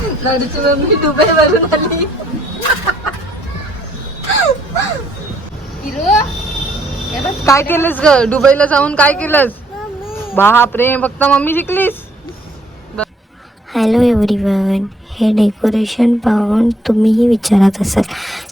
Mummy Dubai वरून आली. काय केलंस ग? दुबईला जाऊन काय केलंस? बापरे फक्त मम्मी शिकलीस? हॅलो एव्हरीवन हे डेकोरेशन पाहून तुम्हीही विचारत असाल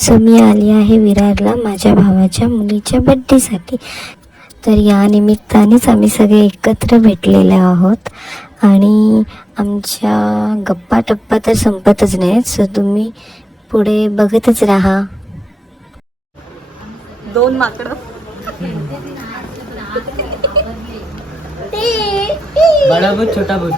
सो मी आली आहे विरारला माझ्या भावाच्या मुलीच्या बड्डेसाठी तर या निमित्तानेच आम्ही सगळे एकत्र भेटलेले आहोत. आणि आमच्या गप्पा टप्पा तर संपतच नाहीत सो तुम्ही पुढे बघतच राहा. दोन माकड. बडा भूत छोटा भूत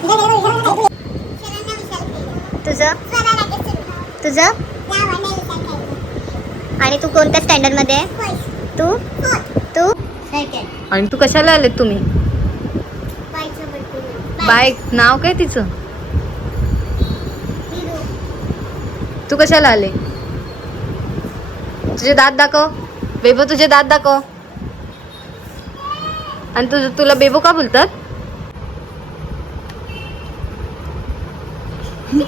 तुझं तुझं आणि तू कोणत्या स्टँडर्डमध्ये आहे? तू? तू? आणि तू कशाला आलेत तुम्ही? बाय नाव काय तिचं? तू कशाला आले? तुझे दात दाखव. बेबो तुझे दात दाखव. आणि तुझ तुला बेबो का बोलतात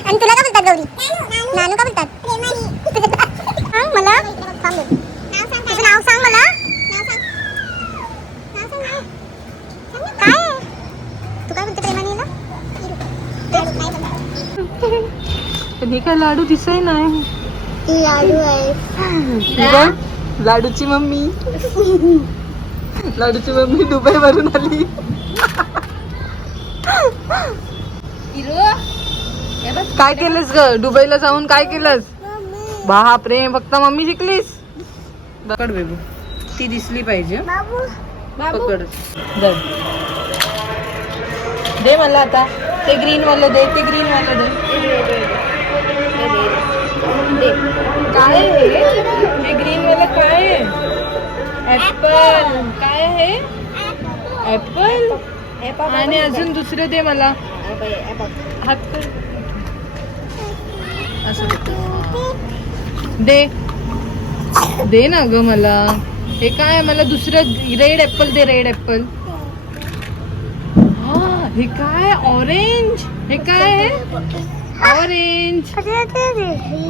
आणि तुला का बोलतात गौरी नानू का बोलतात सांग मला. तुझं नाव सांग मला. काय? आहे? तू काय बोलते प्रेमाने पण हे काय लाडू दिसाय नाही लाडू आहे. लाडूची मम्मी. लाडूची मम्मी दुबई वरून आली. काय केलंस ग? दुबईला जाऊन काय केलंस? बापरे फक्त मम्मी शिकलीस? पकड बेबू. ती दिसली पाहिजे. बाबू. पकड. दे. दे मला आता. ते ग्रीन वालं दे ते ग्रीन वालं दे. काय आहे हे? ग्रीन वालं काय आहे? ऍपल काय आहे? ऍपल आणि अजून दुसरं दे मला. हात कर. असं दे. दे ना ग मला. हे काय? मला दुसरं रेड ऍपल दे रेड ऍपल हा हे काय? ऑरेंज? हे काय? आहे ऑरेंज.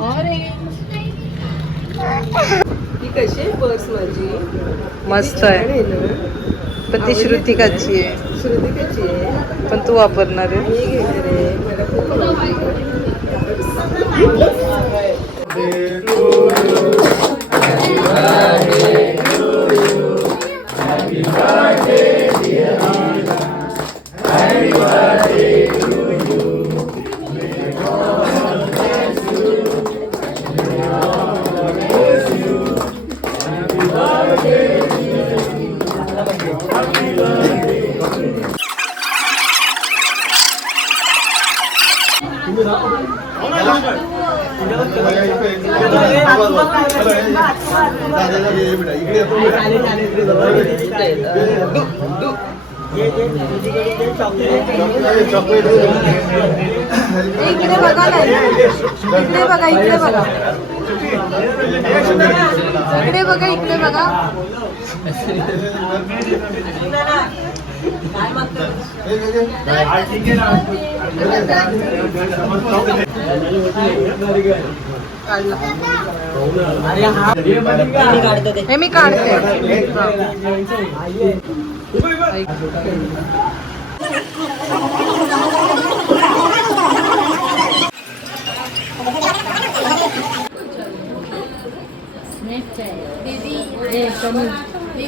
ऑरेंज. ही कशी आहे पर्स माझी? मस्त आहे. पण ती श्रुतिकाची आहे. श्रुतिकाची आहे? पण तू वापरणार आहे. Happy birthday you. इकडे बघा ना इकडे बघा इकडे बघा. इकडे बघा इकडे बघा. हे मी काढते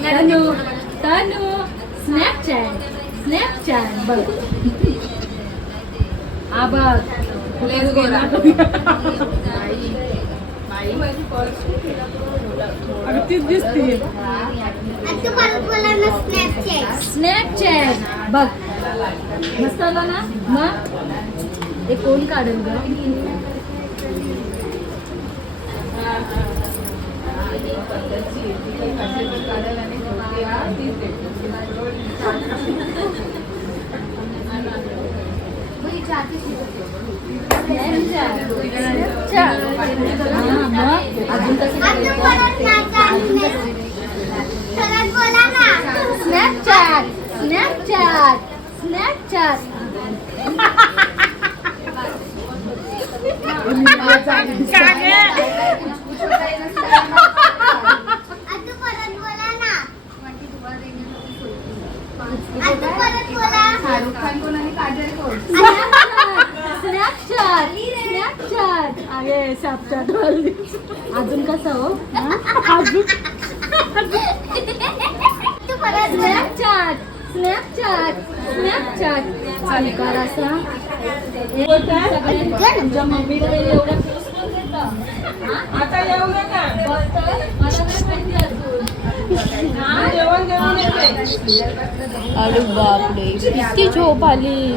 तनु तनु स्नॅपचॅट स्नॅपचॅट बघ हा बघ अगं तीच दिसते. स्नॅपचॅट बघ. मस्त आलं ना? मग? ते कोण काढेल ग? Snapchat. अजून कसं अजून परत नाचा. परत बोला ना. Snapchat Snapchat Snapchat. Shahrukh Khan कोण आणि काजल कोण? स्नॅपचॅट अरे स्नॅपचॅट अजून कसं हो? अजून. स्नॅपचॅट स्नॅपचॅट स्नॅपचॅट चालू कर असा. तुमच्या मम्मीला एवढा पोस्ट कोण देतं? बोलतोय? मला काय माहिती अजून? अरे बापरे. किती झोप आली.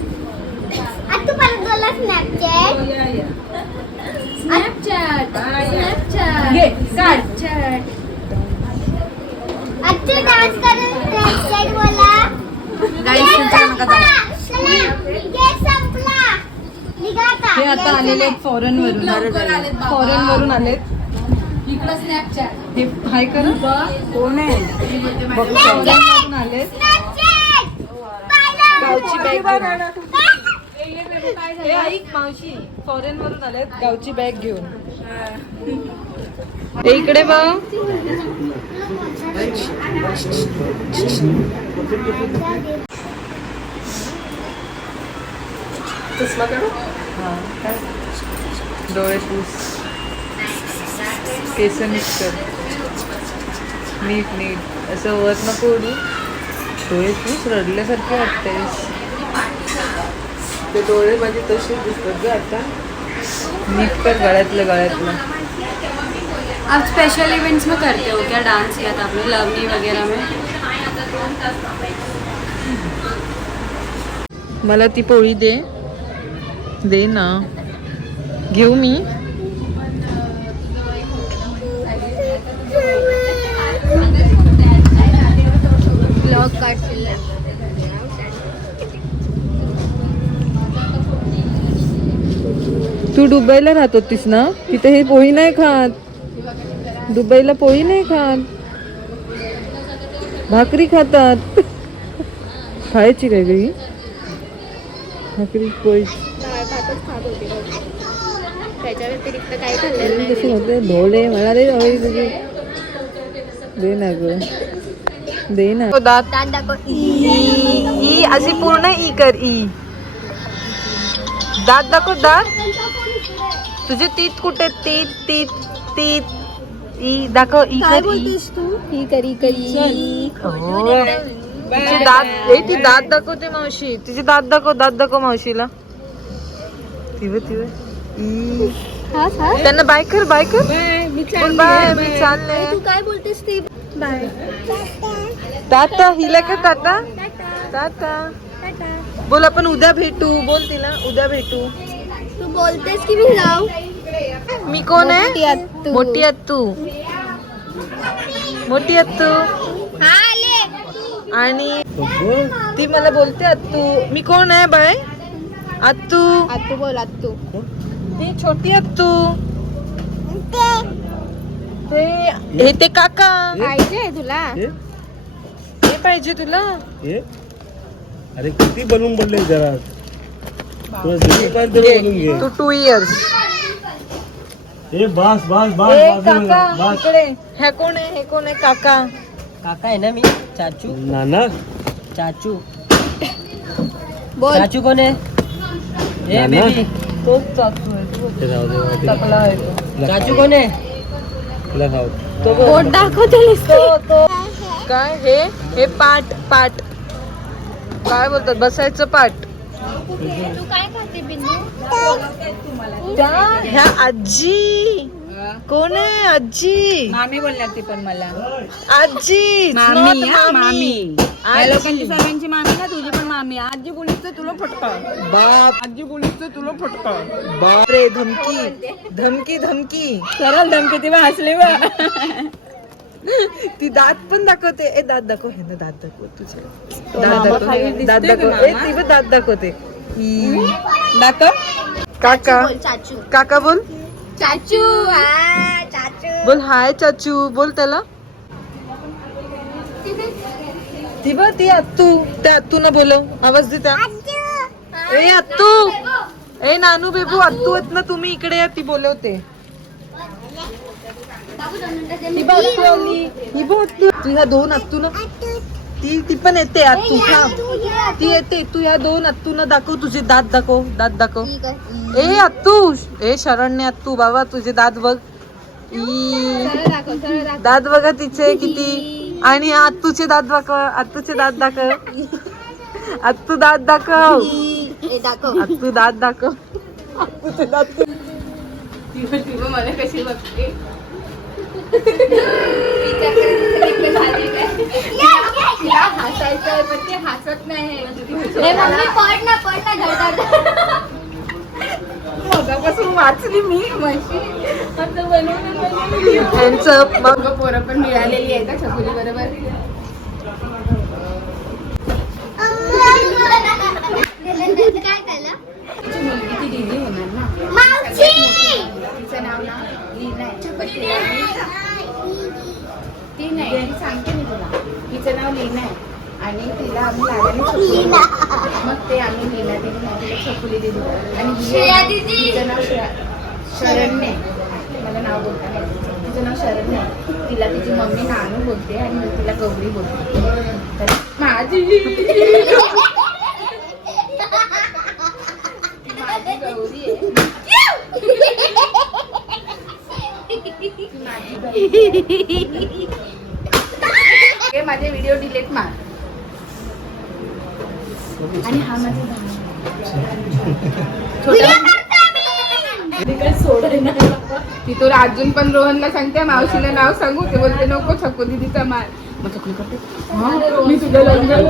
अजून परत बोला स्नॅपचॅट स्नॅपचॅट स्नॅपचॅट स्नॅपचॅट अजून डान्स करून स्नॅपचॅट बोला. हे आता आलेले आहेत फॉरेन वरून. फॉरेन वरून आलेत. इकडं स्नॅपचॅट हे हाय कर कोण आहे? बघ. पाहिलं. गावची बॅग हे ऐक मावशी. फॉरेन वरून आलेत. गावची बॅग घेऊन. हे. इकडे बघ. हा? डोळे पूस केस नीट कर. नीट नीट. असं वर नको उडू. डोळे पूस रडल्यासारखे वाटतेस ते डोळे माझे तसे दिसतात ग आता. नीट कर गळ्यातलं गळ्यातलं. आप स्पेशल इवेंट्स में करते हो क्या डांस किया था आपने लवनी वगैरह में? मला ती पोळी दे. दे ना. घेऊ मी? तू दुबईला राहत होतीस ना? तिथे हे पोळी नाही खात. दुबईला पोळी नाही खात. भाकरी खातात. खायची काय गई भाकरी पोळी. कशी होते ढोले मला दे हवी तुझी. दे ना ग. दे ना. दात ई. अशी पूर्ण ई कर ई. दात दाखव दात. तुझे तीत कुठे? तीत तीत तीत. ई दाखव ई कर ई. तू? ही करी करी हो. तिचे दात ए ती दात दाखवते मावशी. तिचे दात दाखव दात दाखव मावशीला. तिवे तिवे. ई. त्यांना बाय कर बाय कर. बोल बाय मी चालले. काय बोलतेस ती? ताता हिला का बोल आपण उद्या भेटू. बोल तिला उद्या भेटू. तू बोलतेस की मी जाऊ? मी कोण आहे? मोठी आत्तू मोठी आत्तू आणि ती मला बोलते आत्तू मी कोण आहे बाय आत्तू आतू बोल आतू ती छोटी आत्तू ते. हे ते काका. पाहिजे तुला. हे? पाहिजे तुला. हे? अरे किती बनवून पडले जरा. तू टू इयर्स ए बास बास बास ए काका बास. इकडे. हे कोण आहे? हे कोण आहे काका? काका आहे ना मी चाचू. नाना? चाचू. बोल. चाचू कोण आहे? ए नाना. बेबी तोच चाचू आहे. तू ते राहू दे, राहू दे. टकला आहे तो. चाचू. कोण आहे? तुला खाऊ तो. बोट दाखवतेस तो तो. काय हे? हे पाट पाट. काय बोलतात? बसायचं पाट. तू काय खाते बिंदू? त्या ह्या आजी कोण आहे आजी मामी बोलल्या ती पण मला. आजी मामी हा, मामी. मामी. या. लोकांची सर्वांची मामी ना तुझी पण मामी. आजी बोलीस तर तुला फटका बाप. आजी बोलीस तर तुला फटका बाप रे धमकी. धमकी धमकी. सरळ धमकी ती बा हसली बा. ती दात पण दाखवते. ए दात दाखव हे ना दात दाखव तुझे. दात दाखव दात दाखव. ए ती पण दात दाखवते. दाखव. काका. काका बोल. चाचू हा चाचू. बोल हाय चाचू. बोल त्याला. ती बघ ती आत्तू. त्या आत्तू न बोलव. आवाज दे त्या. ए आत्तू. ए नानू बेबू आत्तू. आहेत ना तुम्ही इकडे या ती बोलवते. ही बघ आत्तू आली ही बघ आत्तू. तू ह्या दोन आत्तू ना ती ती पण येते आत्तू थांब. ती येते तू ह्या दोन आत्तू ना दाखव तुझे दात दाखव दात दाखव. ए आत्तू ए शरण्य आत्तू बाबा तुझे दात बघ. ई. दात बघा तिचे किती. आणि आत्तूचे दात दाखव आत्तूचे दात दाखव. आत्तू दात दाखव. आत्तू दात दाखव. आत्तूचे दात मला कशी बघते. तिला हसायचंय पण ते हसत नाही मम्मी पड ना पड ना घरदार. मगापासून वाचली मी. म्हशी. आता बनवून बनवून यांचं मग मग पोरं पण मिळालेली आहे का छकुली बरोबर? काय झालं? तिची मुलगी ती दिदी होणार ना. मावशी! तिचं नाव ना? ती नाही ती सांगते मी तुला तिचं नाव लीना आहे आणि तिला आम्ही लाडाने. मग ते आम्ही लीना नाही तिला छकुली दिदी आणि. तिचं नाव शरण्य आहे. मला नाव बोलता नाही. तिचं नाव शरण्य आहे. तिला तिची मम्मी नानू बोलते आणि तिला गौरी बोलते तर माझी गौरी आहे हे माझे व्हिडिओ डिलीट मार. आणि हा माझा ती तुला अजून पण रोहनला सांगते मावशीला नाव सांगू ते बोलते नको छकू दिदीचा मार. मग छकुली करते. "हा, मी तुझ्या लग्नाला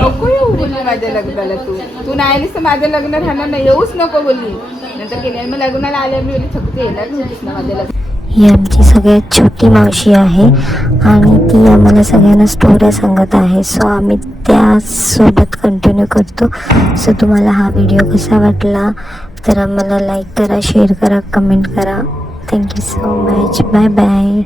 नको येऊ बोलली माझ्या लग्नाला तू. तू नाही माझं लग्न राहणार नाही येऊच नको बोलली. नंतर गेली मग लग्नाला आल्या मी बोलली थकते येणार माझ्या लग्न ही आमची सगळ्यात छोटी मावशी आहे आणि ती आम्हाला सगळ्यांना स्टोऱ्या सांगत आहे. सो आम्ही त्यासोबत कंटिन्यू करतो. सो तुम्हाला हा व्हिडिओ कसा वाटला? तर आम्हाला लाईक करा शेअर करा कमेंट करा. Thank you so much bye bye